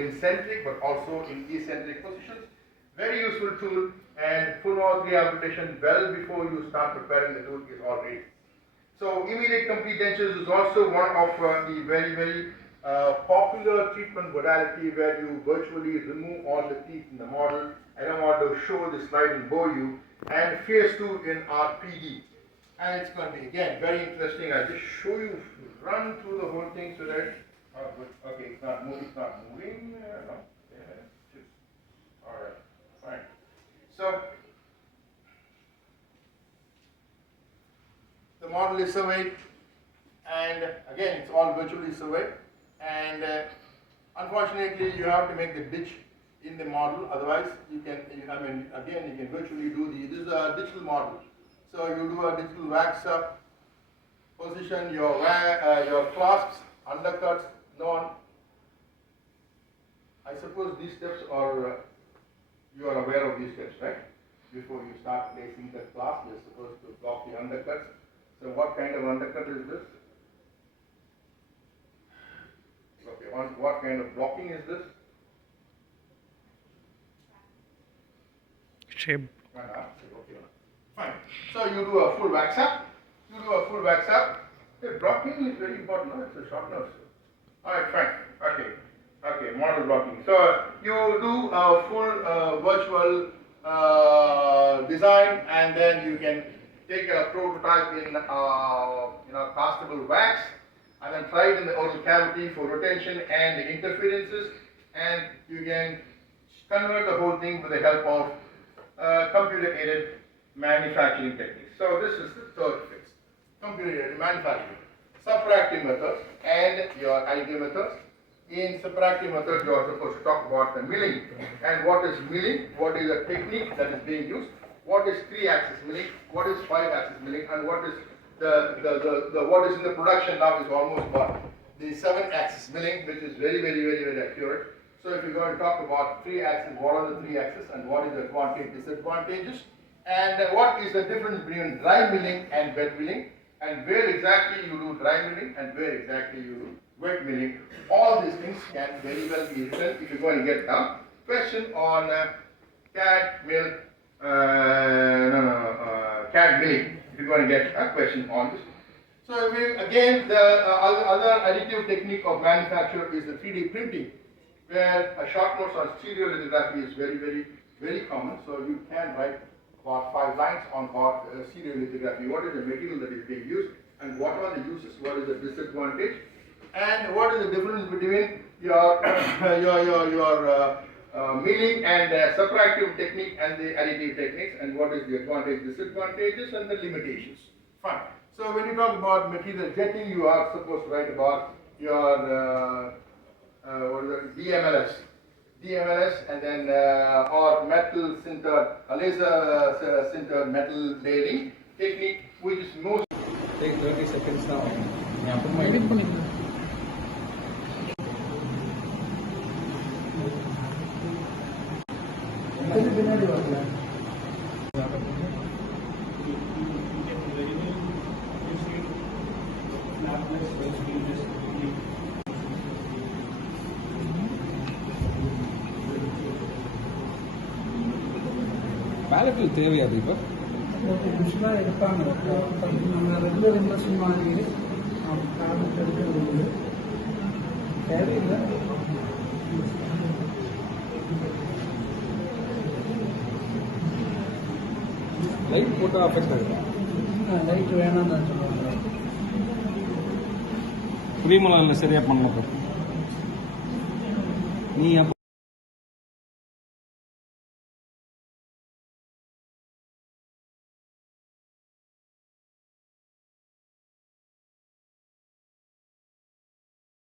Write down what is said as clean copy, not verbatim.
in centric but also in eccentric positions. Very useful tool, and full all rehabilitation well before you start preparing the tool is all ready. So immediate complete dentures is also one of the very popular treatment modality where you virtually remove all the teeth in the model. I don't want to show the slide and bore you. And phase 2 in RPD. And it's going to be again very interesting. I'll just show you, run through the whole thing so that, okay, it's not moving, no, alright, fine. So, the model is surveyed, and again it's all virtually surveyed, and unfortunately you have to make the ditch in the model, otherwise you can, again you can virtually do this is a digital model. So you do a digital wax up, position your clasps, undercuts, I suppose these steps are, you are aware of these steps, right? Before you start placing the clasp, you are supposed to block the undercuts. So what kind of undercut is this? Okay, what kind of blocking is this? Shape. Okay, fine. So you do a full wax up. Okay, blocking is very important. No? It's a short nose. Alright, fine. Okay, model blocking. So you do a full virtual design, and then you can take a prototype in castable wax, and then try it in the oral cavity for retention and interferences, and you can convert the whole thing with the help of computer-aided manufacturing techniques. So this is the third phase, computer-aided manufacturing. Subtractive methods and your additive methods. In subtractive methods, you are supposed to talk about the milling. And what is milling? What is the technique that is being used? What is 3-axis milling? What is 5-axis milling? And what is what is in the production now is almost what? The 7-axis milling, which is very accurate. So if you're going to talk about 3-axis, what are the 3-axis and what is the advantage, disadvantages, and what is the difference between dry milling and wet milling, and where exactly you do dry milling and where exactly you do wet milling. All these things can very well be written if you're going to get a question on CAD mill, CAD milling, if you're going to get a question on this. So again, the other additive technique of manufacture is the 3D printing, where a short notes on stereolithography is very common. So you can write about 5 lines on about stereolithography. What is the material that is being used, and what are the uses? What is the disadvantage, and what is the difference between your milling and subtractive technique and the additive techniques, and what is the advantage, disadvantages, and the limitations. Fine. So when you talk about material jetting, you are supposed to write about your DMLS, and then or metal sintered, laser sintered metal layering technique, which is most. Take 30 seconds now. Palette தேவையா இப்போ விஷயமாக எடுப்பாங்க. நம்ம regular investment மாதிரி product எடுக்கிறது தேவையில்லை. Light போட்டால் affect ஆகுது. லைட் வேணாம்னு தான் சொல்லுவாங்க. புரியமலை சரியாக பண்ண நீ